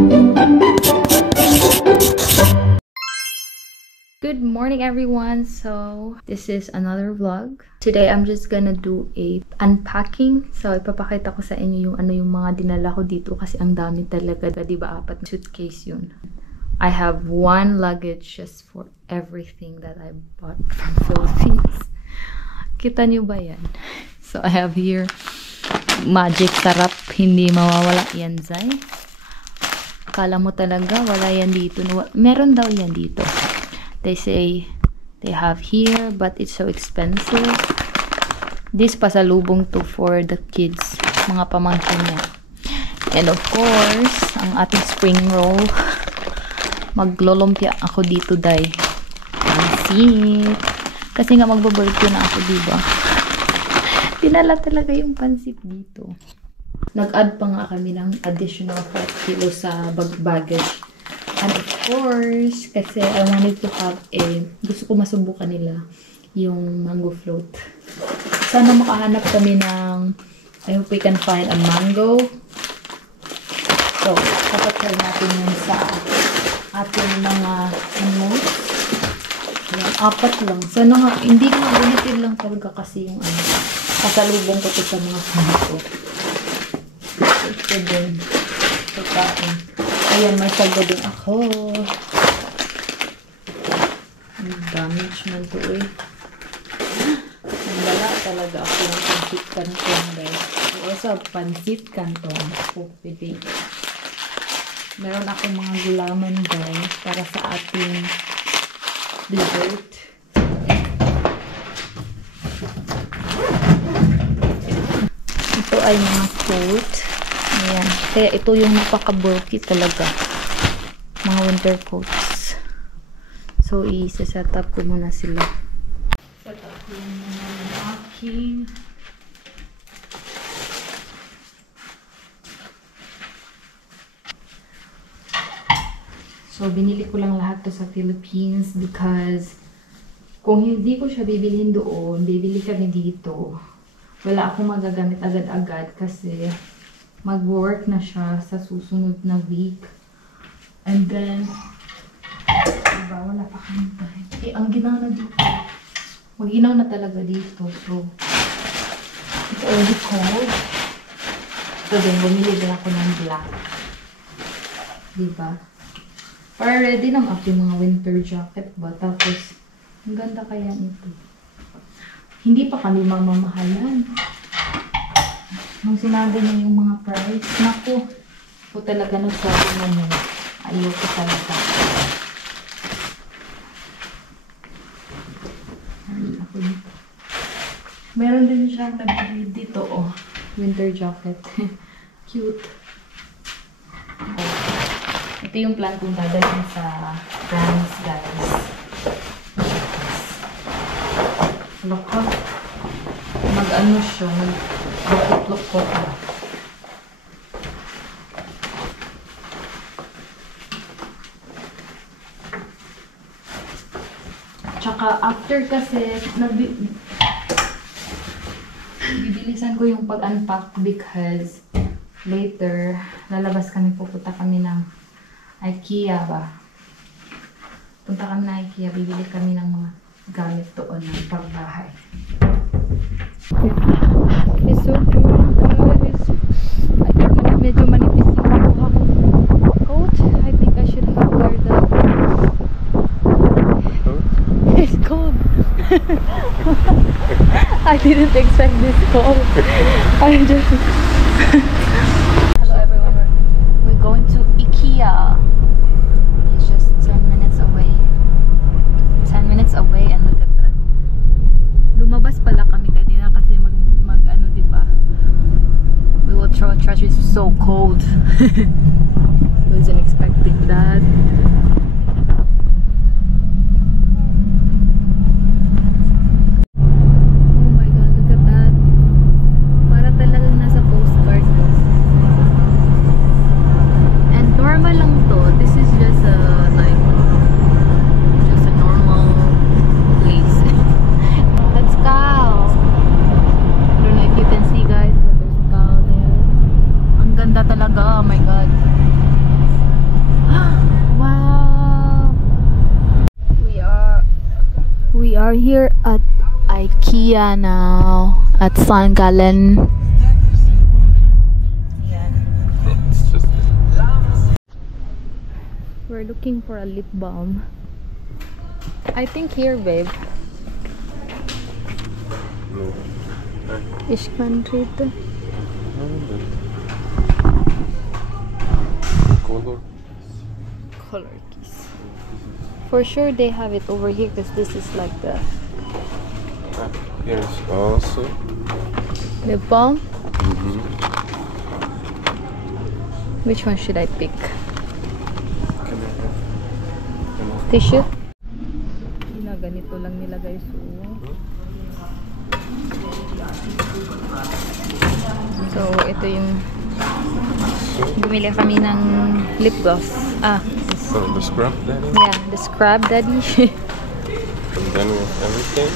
Good morning everyone. So this is another vlog. Today I'm just gonna do a unpacking. So ipapakita ko sa inyo yung mga dinala ko dito kasi ang dami talaga, 'di ba? 4 suitcase yun. I have 1 luggage just for everything that I bought from Philippines. Kita niyo ba yan? So I have here magic sarap, hindi mawawala yan, Zay. Akala mo talaga wala yan dito. Meron daw yan dito. They say they have here, but it's so expensive. This pasalubong to for the kids, mga pamangkin niya. And of course, ang ating spring roll. Maglolumpia ako dito, day. Pansit. Kasi nga magbo-barbecue na ako, diba? Dinala talaga yung pansit dito. Nag-add pa nga kami ng additional 5 kilos sa baggage. And of course, kasi I wanted to have gusto ko masubukan nila yung mango float. Sana makahanap kami ng, I hope we can find a mango. So, kapatid natin yun sa ating mga emotes. Ayan, 4 lang. Sana nga, hindi ko limited lang talaga kasi yung kasalubong ko ito sa mga ko. Ito din. Ito kain. Ayan, may sago din ako. Damage man to eh. Nandala talaga ako ng pansit kantong guys. Also, pansit kantong. Pwede. Meron akong mga gulaman guys para sa ating dessert. Ito ay mga coat. Ayan. Kaya ito yung napaka-bulky talaga. Mga winter coats. So, i-set up ko muna sila. Set up ko muna yung aking So, binili ko lang lahat to sa Philippines because kung hindi ko siya bibilhin doon, bibili kami dito. Wala akong magagamit agad-agad kasi mag-work na siya sa susunod na week. And then, diba, wala pa kami time. Ang ginaw na dito. Maginaw na talaga dito. So, it's already cold. So, then, bumili din ako ng black. Diba? Para ready ng aking mga winter jacket ba? Tapos, ang ganda kaya nito. Hindi pa kami mamamahalan. Nung sinabi niya yung mga price, naku, po talaga nagsabi na niya. Ayoko talaga. Meron din siyang nag-read dito, oh. Winter jacket. Cute. Oh. Ito yung plan kong dadalhin sa France, guys. Loko. Mag-ano siya, mag-lukot-lukot na. Tsaka, after kasi, bibilisan ko yung pag-unpack because later, lalabas kami, pupunta kami ng IKEA ba? Punta kami na IKEA, bibili kami ng mga gamit doon ng pagbahay. It's so cool. I think medyo manipis yung nakuha kong coat. I think I should have wear the coat. It's cold. I didn't expect this cold. I just Hello everyone. We're going to IKEA. It's just 10 minutes away. 10 minutes away and look at that. Lumabas pala kami kanina kasi mag ano, diba? We will throw trash. It's so cold. Wasn't expecting that. Talaga, oh my god. are here at IKEA now at St. Gallen. We're looking for a lip balm. I think here, babe. No. Ish country to. Color keys. For sure they have it over here because this is like the Here's also lip balm. Which one should I pick? Tissue? Ganito lang nila guys. So ito yung bumili kami ng lip gloss. the scrub daddy. Yeah, the scrub daddy. And then we have everything.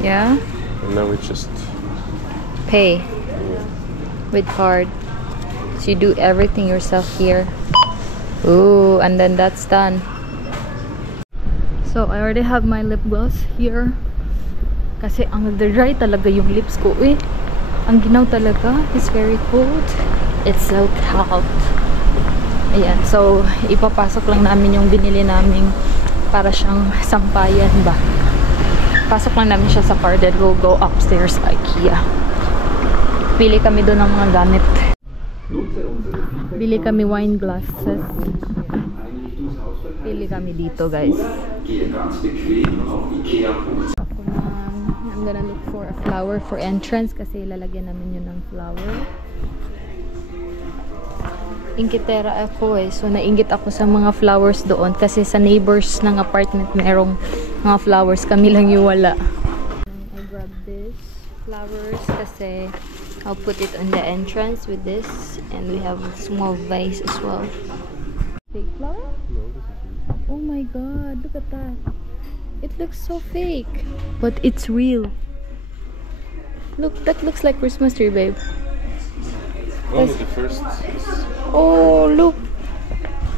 Yeah. And now we just Pay with card. So you do everything yourself here. Ooh, and then that's done. So I already have my lip gloss here. Kasi ang nagda-dry talaga yung lips ko. Ang ginaw talaga. It's very cold. It's so cold. Ayan. So ipapasok lang namin yung binili naming para siyang sampayan ba. Pasok lang namin siya sa car. Then we'll go upstairs IKEA. Pili kami doon ng mga gamit. Bili kami wine glasses. Pili kami dito guys. I'm gonna look for a flower for entrance kasi lalagyan namin yun ng flower. Ingitera ako so nainggit ako sa mga flowers doon kasi sa neighbors ng apartment merong mga flowers, kami lang yung wala. I grabbed this flowers kasi I'll put it on the entrance with this, and we have a small vase as well. Fake flower? Oh my god, look at that. It looks so fake, but it's real. Look, that looks like Christmas tree, babe. only the first. Oh, look.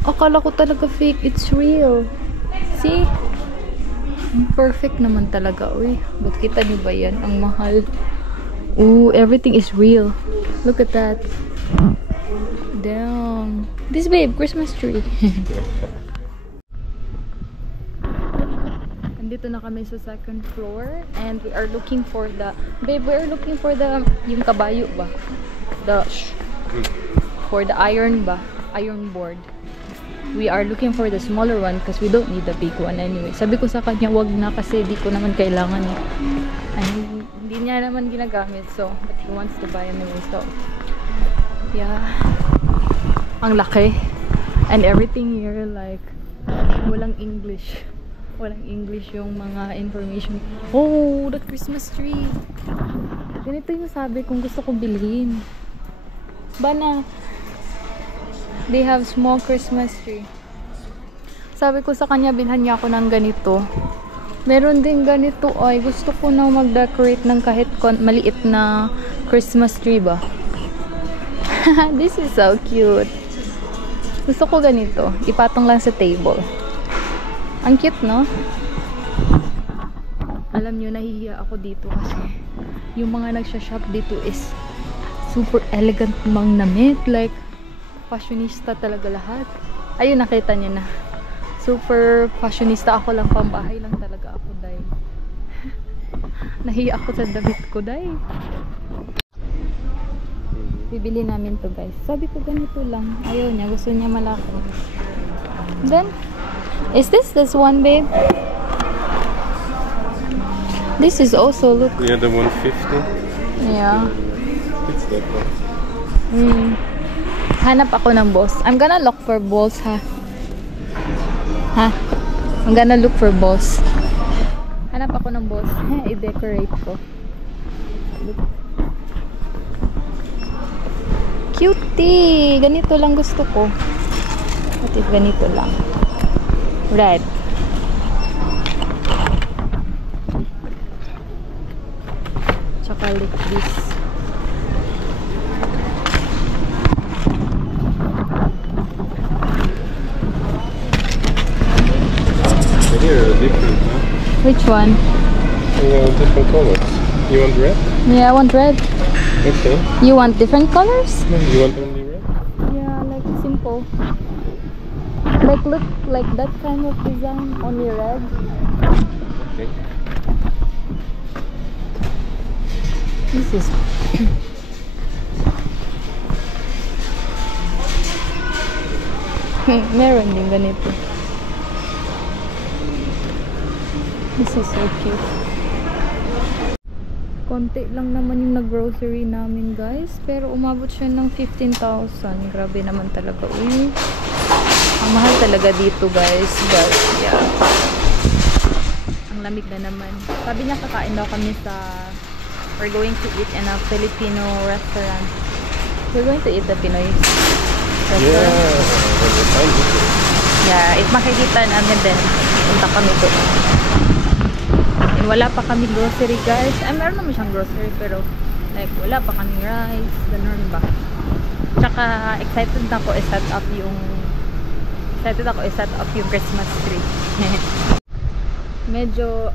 Akala ko talaga fake. It's real. See? Perfect naman talaga. Uy, ba't kita niyo ba yan? Ang mahal. Ooh, everything is real. Look at that. Damn. This babe, Christmas tree. Andito na kami sa second floor and we are looking for the babe, we are looking for the yung kabayo ba? For the iron ba? Iron board. We are looking for the smaller one because we don't need the big one anyway. Sabi ko sa kanya, wag na kasi di ko naman kailangan eh. And hindi niya naman ginagamit, so but he wants to buy anyway, so yeah. Ang laki. And everything here like walang English. Walang English yung mga information. Oh, the Christmas tree. Ganito yung sabi kung gusto kong bilhin. Bana. They have small Christmas tree. Sabi ko sa kanya, bilhan niya ako ng ganito. Meron din ganito. Ay, gusto ko na mag-decorate ng kahit maliit na Christmas tree ba? This is so cute. Gusto ko ganito. Ipatong lang sa table. Ang cute, no? Alam nyo, nahihiya ako dito kasi yung mga nagsha-shop dito is super elegant mang namit. Like, fashionista talaga lahat. Ayun, nakita niyo na. Super fashionista ako lang, pambahay lang talaga ako, dahil nahiya ako sa damit ko, dahil bibili namin to guys. Sabi ko ganito lang. Ayaw niya, gusto niya malaki. Then, is this one, babe? This is also, look. The other 150. Yeah. It's that one. Hanap ako ng balls. I'm gonna look for balls, ha? Ha? I'm gonna look for balls. Hanap ako ng balls. I-decorate ko. Cutie! Ganito lang gusto ko. What if ganito lang? Red. Tsaka like this. Here are different, huh? Which one? Different colors. You want red? Yeah, I want red. Okay. You want different colors? You want only red? Yeah, like simple. Like look like that kind of design, only red. Okay. This is meron din ganito. This is so cute. Konti lang naman yung nag-grocery namin, guys. Pero umabot siya ng 15,000. Grabe naman talaga. Uy. Ang mahal talaga dito, guys. But, yeah. Ang lamig na naman. Sabi niya kakain daw kami sa... We're going to eat in a Filipino restaurant. We're going to eat the Pinoy restaurant. Yeah, if makikita namin din, punta kami doon. And wala pa kami grocery, guys. Meron naman siyang grocery, pero like, wala pa kami rice, ganun ba. Tsaka, excited ako i-set up yung Christmas tree. Medyo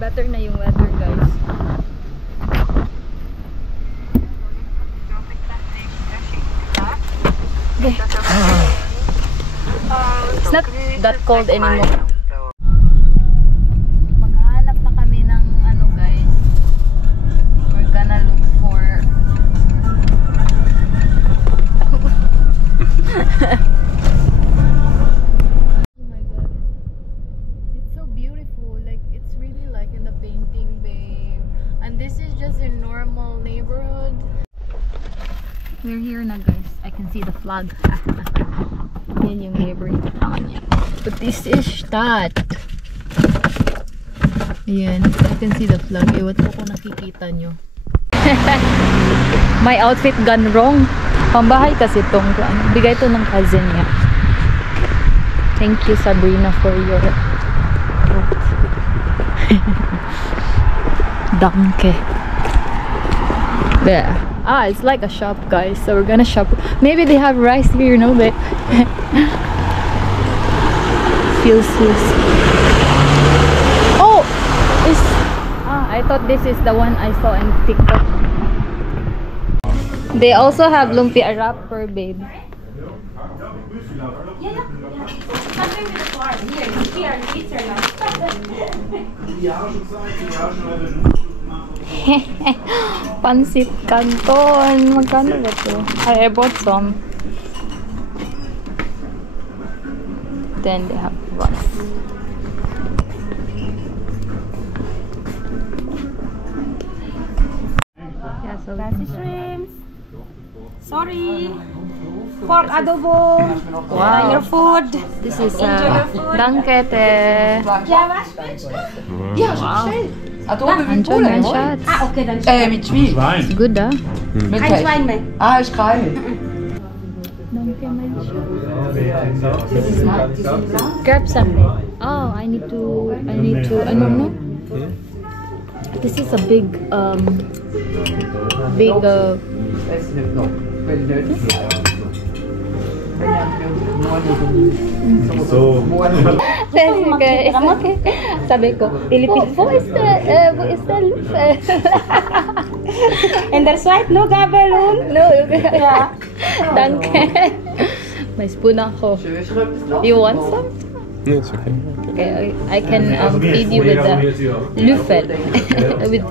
better na yung weather, guys. Okay. It's not that cold anymore. Maghahanap na kami ng ano, guys. We're gonna look for oh my god. It's so beautiful. Like, it's really like in the painting, babe. And this is just a normal neighborhood. We're here na, guys. I can see the flag. Yan yung neighboring town niya. But this is that. Ayan. I can see the flag. Ewan ko kung nakikita nyo. My outfit gone wrong. Pambahay kasi itong. Bigay to ng cousin niya. Thank you, Sabrina, for your Danke. There. Ah, it's like a shop, guys. So we're gonna shop. Maybe they have rice here, no? But feels. Oh, I thought this is the one I saw in TikTok. They also have lumpia wrapper, babe. Pansit Canton. Magkano ba ito? I bought some. Then they have rice. Yeah, so Classy shrimps. Sorry. Pork adobo. wow. Your food. This is danke te. Ja, was? Ja, Wow. schnell. Adobe mit Anton, Cola, mein hoor. Schatz. Ah, okay, dann. Mit Schwein. It's good, ah. Mit Kein Schwein mehr. Ah, ist geil. Danke, mein Schatz. Grab some. Oh, I need to, I don't know. This is a big, So. okay. Sabi ko, Philippines. Wo ist der Lupe? In der Schweiz, no Gabelung. No, ja. Danke. May spoon ako. You want some? No, it's okay. Okay, I can feed you with the Lüffel. With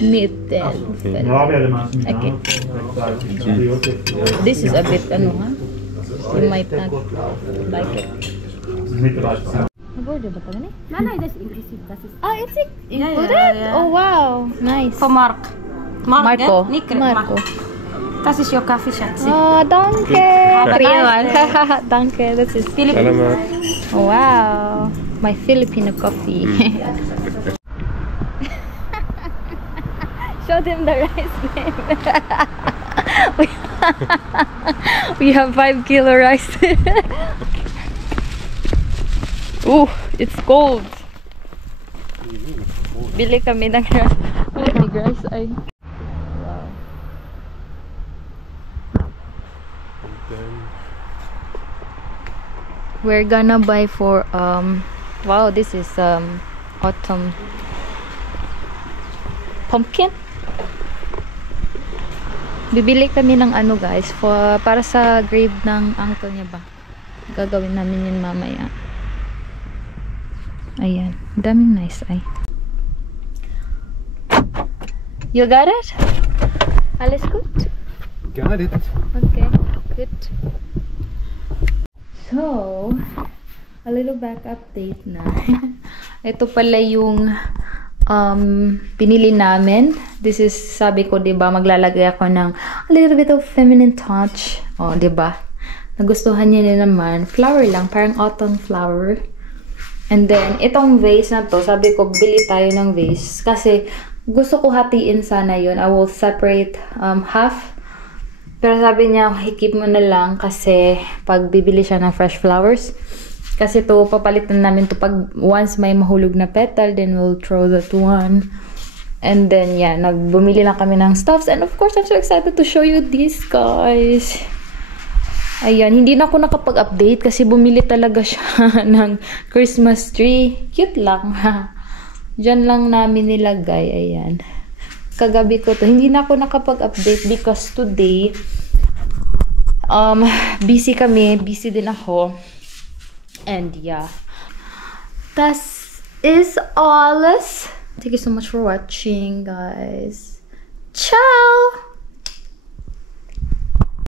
meat and Lüffel. Okay. This is a bit, ano ha? You might not like it. Nag-order ba tayo? Nein, nein, das ist inklusive. Das ist Ah, it's included? ja. Oh, wow. Nice. von Mark. Marco. Gell? Nicht Marco. Das ist your Kaffee, Schatzi. Oh, danke. Korean. Danke. This is Salamat. wow. My Filipino coffee. Show them the rice, babe. We have 5 kilo rice. Ooh, it's cold. Bili kami ng rice ay. Wow. We're gonna buy for wow, this is autumn pumpkin. Bibili kami ng ano guys, para sa grave ng uncle niya ba. Gagawin namin yun mamaya. Ayan, daming nice ay. You got it? Alles gut? Got it. Okay, good. So, a little back update na. Ito pala yung pinili namin. This is, sabi ko, diba, maglalagay ako ng a little bit of feminine touch. Oh, diba? Nagustuhan niya na naman. Flower lang, parang autumn flower. And then, itong vase na to, sabi ko, bili tayo ng vase. Kasi, gusto ko hatiin sana yun. I will separate half. Pero sabi niya, i-keep mo na lang kasi pag bibili siya ng fresh flowers. Kasi to, papalitan namin to pag once may mahulog na petal, then we'll throw that one. And then, yeah, bumili lang kami ng stuffs. And of course, I'm so excited to show you this, guys. Ayan, hindi na ako nakapag-update kasi bumili talaga siya ng Christmas tree. Cute lang, ha. Diyan lang namin nilagay. Ayan. Kagabi ko to. Hindi na ako nakapag-update because today, busy kami. Busy din ako. And yeah, that is all. Thank you so much for watching, guys. Ciao!